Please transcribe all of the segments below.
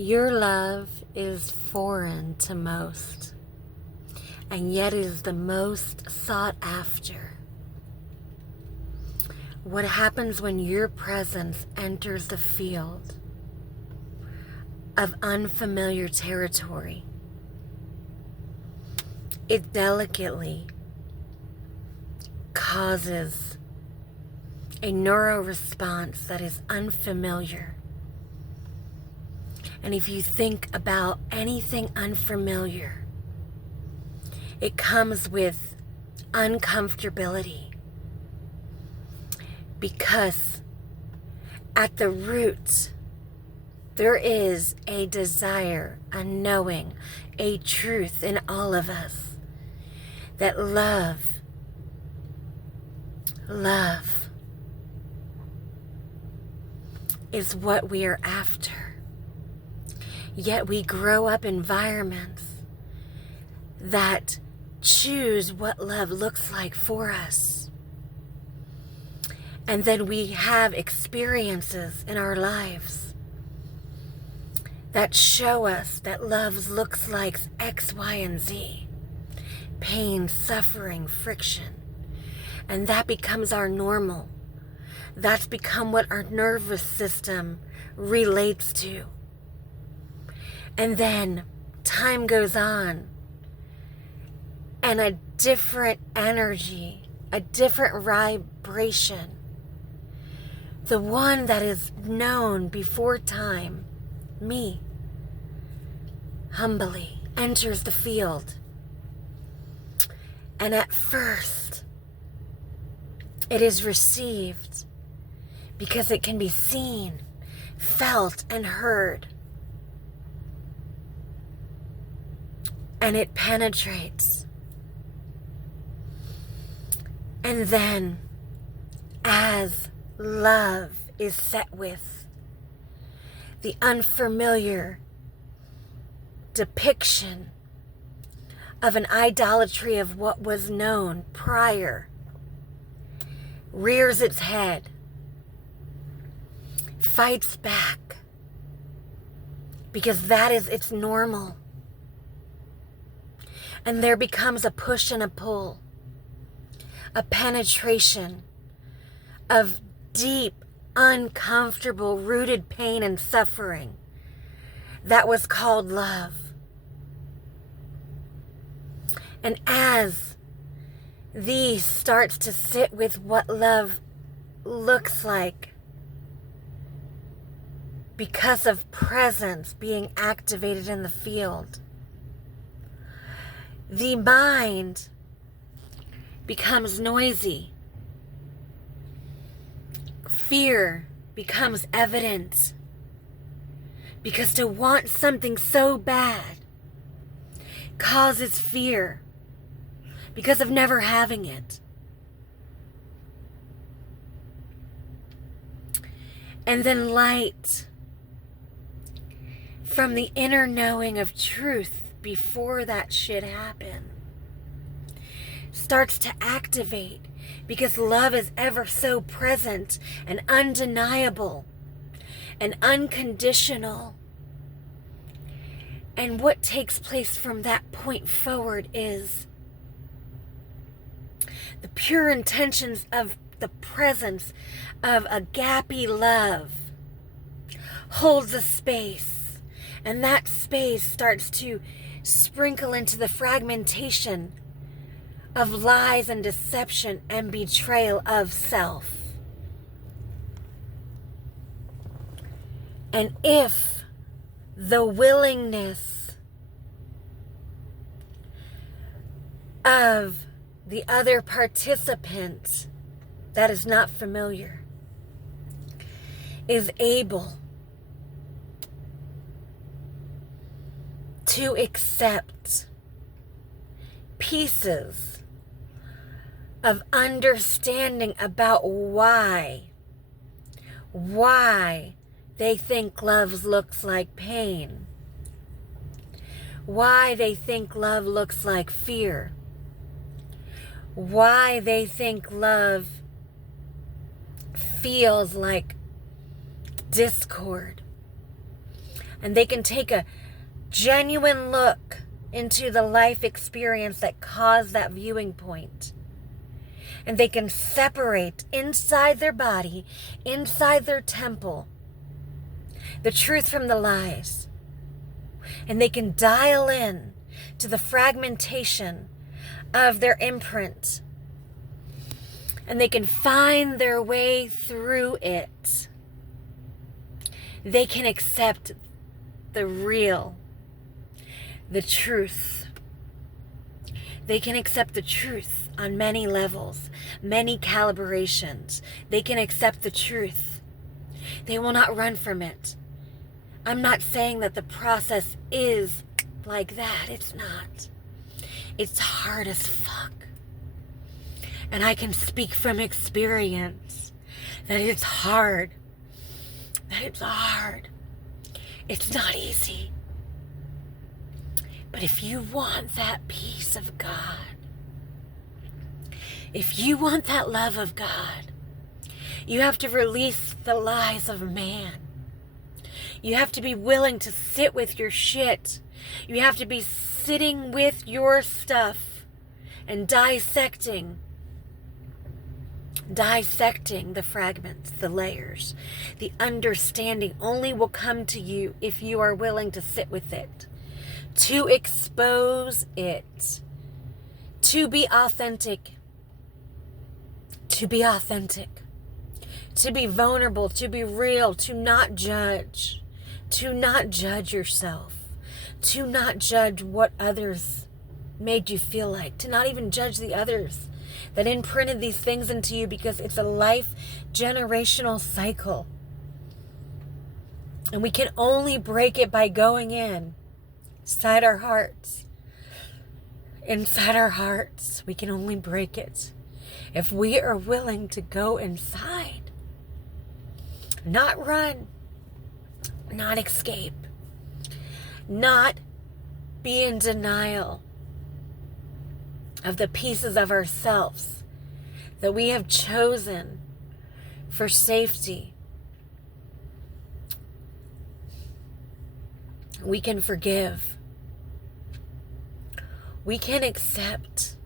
Your love is foreign to most, and yet is the most sought after. What happens when your presence enters the field of unfamiliar territory? It delicately causes a neuro response that is unfamiliar. And if you think about anything unfamiliar, it comes with uncomfortability, because at the root there is a desire, a knowing, a truth in all of us that love is what we are after. Yet we grow up in environments that choose what love looks like for us. And then we have experiences in our lives that show us that love looks like X, Y, and Z. Pain, suffering, friction. And that becomes our normal. That's become what our nervous system relates to. And then time goes on, and a different energy, a different vibration, the one that is known before time, me, humbly enters the field. And at first, it is received because it can be seen, felt, and heard. And it penetrates. And then, as love is set with, the unfamiliar depiction of an idolatry of what was known prior rears its head, fights back, because that is its normal. And there becomes a push and a pull, a penetration of deep, uncomfortable, rooted pain and suffering that was called love. And as these starts to sit with what love looks like, because of presence being activated in the field, the mind becomes noisy. Fear becomes evident, because to want something so bad causes fear because of never having it. And then light from the inner knowing of truth before that shit happened starts to activate, because love is ever so present and undeniable and unconditional. And what takes place from that point forward is the pure intentions of the presence of agape love holds a space, and that space starts to sprinkle into the fragmentation of lies and deception and betrayal of self. And if the willingness of the other participant that is not familiar is able to accept pieces of understanding about why they think love looks like pain, why they think love looks like fear, why they think love feels like discord. And they can take a genuine look into the life experience that caused that viewing point. And they can separate inside their body, inside their temple, the truth from the lies. And they can dial in to the fragmentation of their imprint. And they can find their way through it. They can accept the real, the truth. They can accept the truth on many levels, many calibrations. They can accept the truth. They will not run from it. I'm not saying that the process is like that. It's not. It's hard as fuck. And I can speak from experience that it's hard. That it's hard. It's not easy. But if you want that peace of God, if you want that love of God, you have to release the lies of man. You have to be willing to sit with your shit. You have to be sitting with your stuff and dissecting the fragments, the layers. The understanding only will come to you if you are willing to sit with it, to expose it, to be authentic, to be vulnerable, to be real, to not judge yourself, to not judge what others made you feel like, to not even judge the others that imprinted these things into you, because it's a life generational cycle. And we can only break it by going inside our hearts. Inside our hearts, we can only break it if we are willing to go inside. Not run, not escape, not be in denial of the pieces of ourselves that we have chosen for safety. We can forgive. We can accept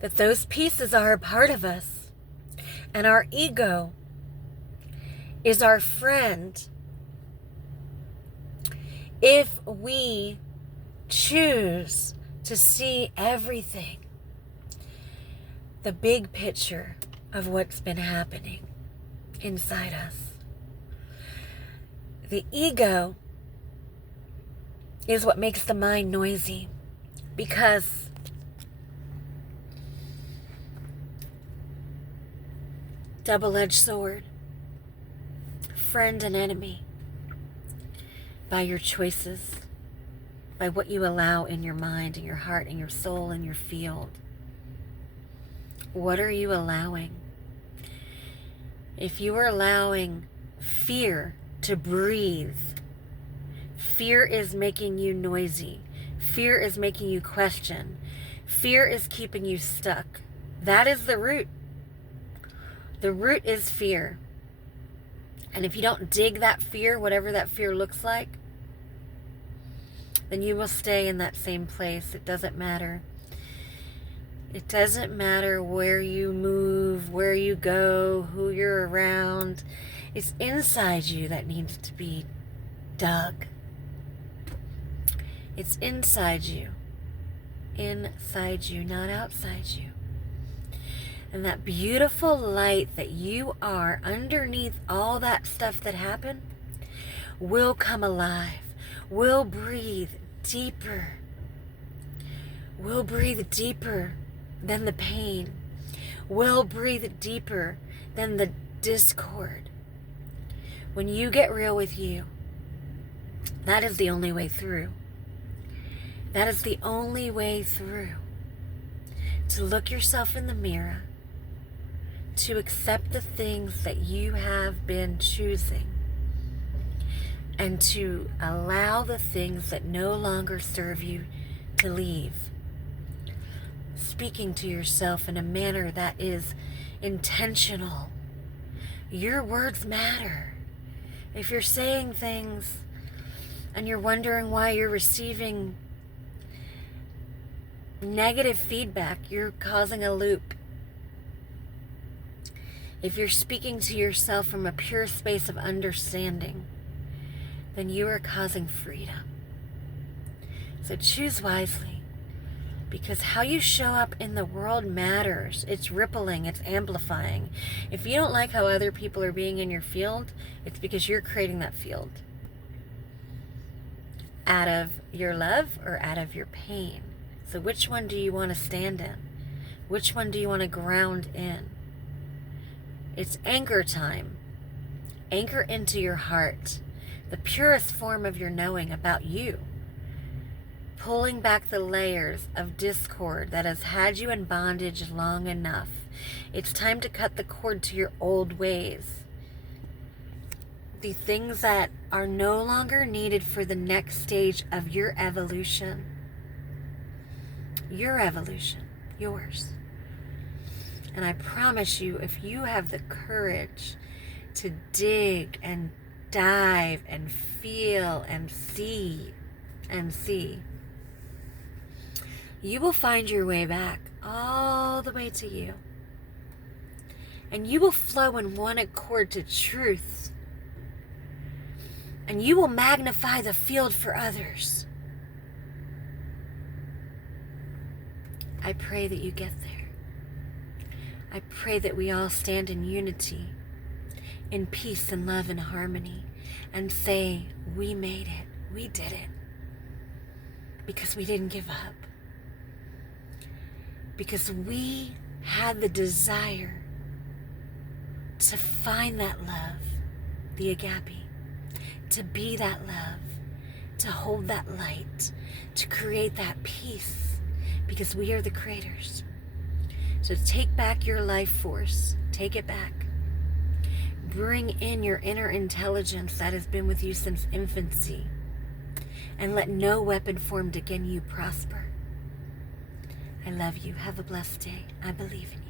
that those pieces are a part of us, and our ego is our friend if we choose to see everything, the big picture of what's been happening inside us. The ego is what makes the mind noisy, because double-edged sword, friend and enemy, by your choices, by what you allow in your mind, in your heart, in your soul, in your field. What are you allowing? If you are allowing fear to breathe, fear is making you noisy. Fear is making you question. Fear is keeping you stuck. That is the root. The root is fear. And if you don't dig that fear, whatever that fear looks like, then you will stay in that same place. It doesn't matter. It doesn't matter where you move, where you go, who you're around. It's inside you that needs to be dug. It's inside you. Inside you, not outside you. And that beautiful light that you are underneath all that stuff that happened will come alive. Will breathe deeper. Will breathe deeper than the pain. Will breathe deeper than the discord. When you get real with you, that is the only way through. That is the only way through. To look yourself in the mirror, to accept the things that you have been choosing, and to allow the things that no longer serve you to leave. Speaking to yourself in a manner that is intentional. Your words matter. If you're saying things and you're wondering why you're receiving negative feedback, you're causing a loop. If you're speaking to yourself from a pure space of understanding, then you are causing freedom. So choose wisely, because how you show up in the world matters. It's rippling, it's amplifying. If you don't like how other people are being in your field, it's because you're creating that field. Out of your love or out of your pain. So which one do you want to stand in? Which one do you want to ground in? It's anchor time. Anchor into your heart, the purest form of your knowing about you. Pulling back the layers of discord that has had you in bondage long enough. It's time to cut the cord to your old ways. The things that are no longer needed for the next stage of your evolution. Your evolution, yours. And I promise you, if you have the courage to dig and dive and feel and see, you will find your way back all the way to you. And you will flow in one accord to truth. And you will magnify the field for others. I pray that you get there. I pray that we all stand in unity, in peace and love and harmony, and say, we made it, we did it, because we didn't give up, because we had the desire to find that love, the agape, to be that love, to hold that light, to create that peace, because we are the creators. So take back your life force. Take it back. Bring in your inner intelligence that has been with you since infancy. And let no weapon formed against you prosper. I love you. Have a blessed day. I believe in you.